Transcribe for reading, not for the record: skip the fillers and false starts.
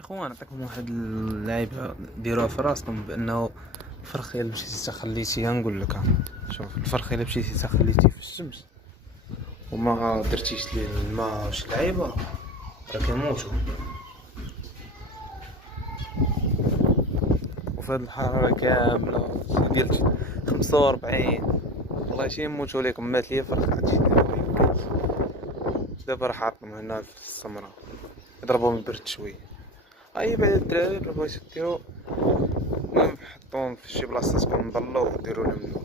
اخوان نعطيكم واحد اللعيبه ديروها في راسكم بانه الفرخ الا مشيتي تا خليتيها نقول لك. شوف الفرخ الا مشيتي تا خليتيه في الشمس وما درتيش ليه الماء وشي لعيبه راه كيموتوا. وفي هاد الحراره كامله ديال 45 والله شي يموتوا لكم. مات ليا فرخ هادشي ميمكنش. دابا راه حاطهم هنا في السمرة يضربوا من البرد شويه. اي بعد الدراري بغاو يديرو المهم حطوهم في شي بلاصه تكون مظلة وديروا لهم النور.